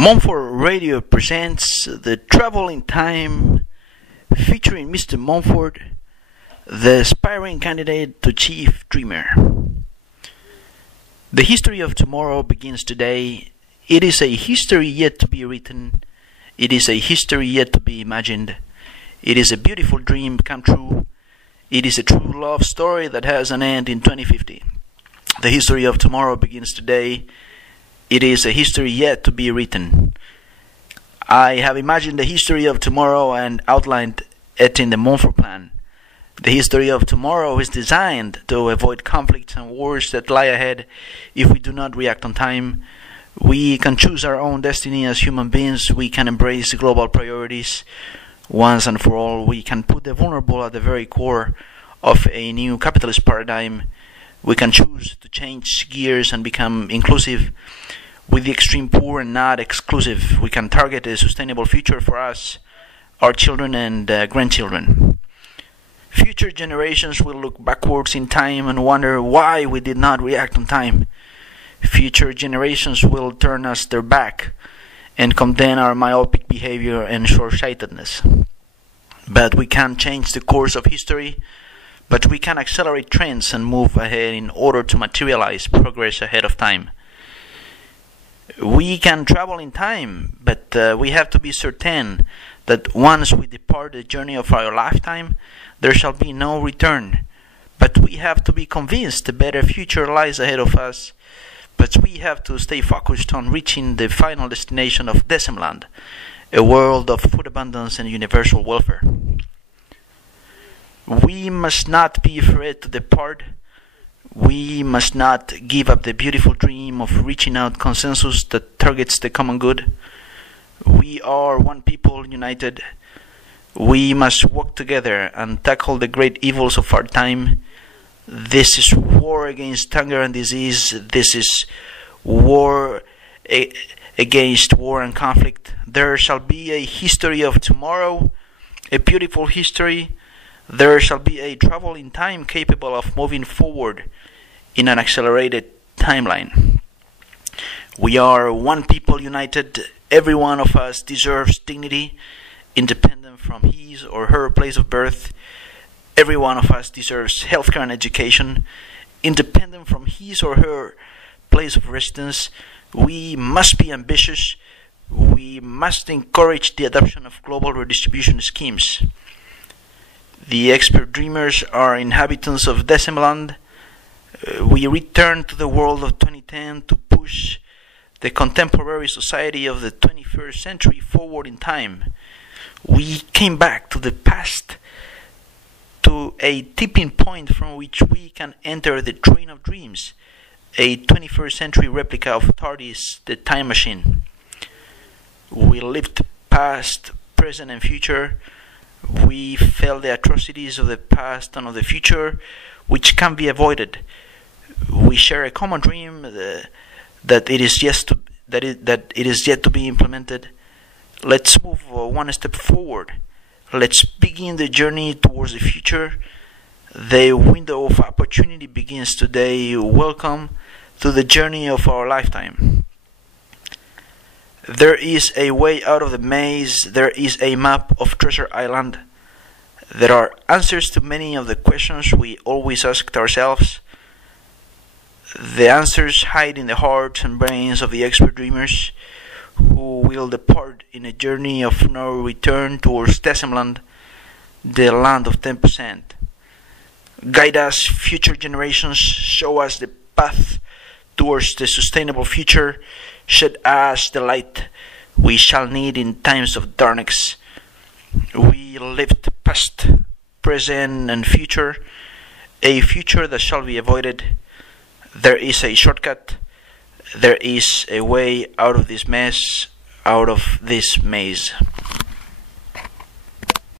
MONFORT Radio presents the Travel in Time, featuring Mr. MONFORT, the aspiring candidate to Chief Dreamer. The history of tomorrow begins today. It is a history yet to be written. It is a history yet to be imagined. It is a beautiful dream come true. It is a true love story that has an end in 2050. The history of tomorrow begins today. It is a history yet to be written. I have imagined the history of tomorrow and outlined it in the MONFORT plan. The history of tomorrow is designed to avoid conflicts and wars that lie ahead if we do not react on time. We can choose our own destiny as human beings. We can embrace global priorities. Once and for all, we can put the vulnerable at the very core of a new capitalist paradigm. We can choose to change gears and become inclusive with the extreme poor and not exclusive. We can target a sustainable future for us, our children and grandchildren. Future generations will look backwards in time and wonder why we did not react on time. Future generations will turn us their back and condemn our myopic behavior and short-sightedness. But we can't change the course of history, but we can accelerate trends and move ahead in order to materialize progress ahead of time. We can travel in time, but we have to be certain that once we depart the journey of our lifetime, there shall be no return. But we have to be convinced a better future lies ahead of us. But we have to stay focused on reaching the final destination of Decemland, a world of food abundance and universal welfare. We must not be afraid to depart. We must not give up the beautiful dream of reaching out consensus that targets the common good. We are one people united. We must work together and tackle the great evils of our time. This is war against hunger and disease. This is war against war and conflict. There shall be a history of tomorrow, a beautiful history. There shall be a travel in time capable of moving forward in an accelerated timeline. We are one people united. Every one of us deserves dignity, independent from his or her place of birth. Every one of us deserves healthcare and education, independent from his or her place of residence. We must be ambitious. We must encourage the adoption of global redistribution schemes. The expert dreamers are inhabitants of Decemland. We return to the world of 2010 to push the contemporary society of the 21st century forward in time. We came back to the past, to a tipping point from which we can enter the train of dreams, a 21st century replica of TARDIS, the time machine. We lived past, present and future. We felt the atrocities of the past and of the future, which can be avoided. We share a common dream that it is yet to be implemented. Let's move one step forward. Let's begin the journey towards the future. The window of opportunity begins today. Welcome to the journey of our lifetime. There is a way out of the maze. There is a map of Treasure Island. There are answers to many of the questions we always asked ourselves. The answers hide in the hearts and brains of the expert dreamers who will depart in a journey of no return towards Decemland, the land of 10%. Guide us, future generations. Show us the path towards the sustainable future. Shed us the light we shall need in times of darkness. We lived past, present and future, a future that shall be avoided. There is a shortcut. There is a way out of this mess, out of this maze.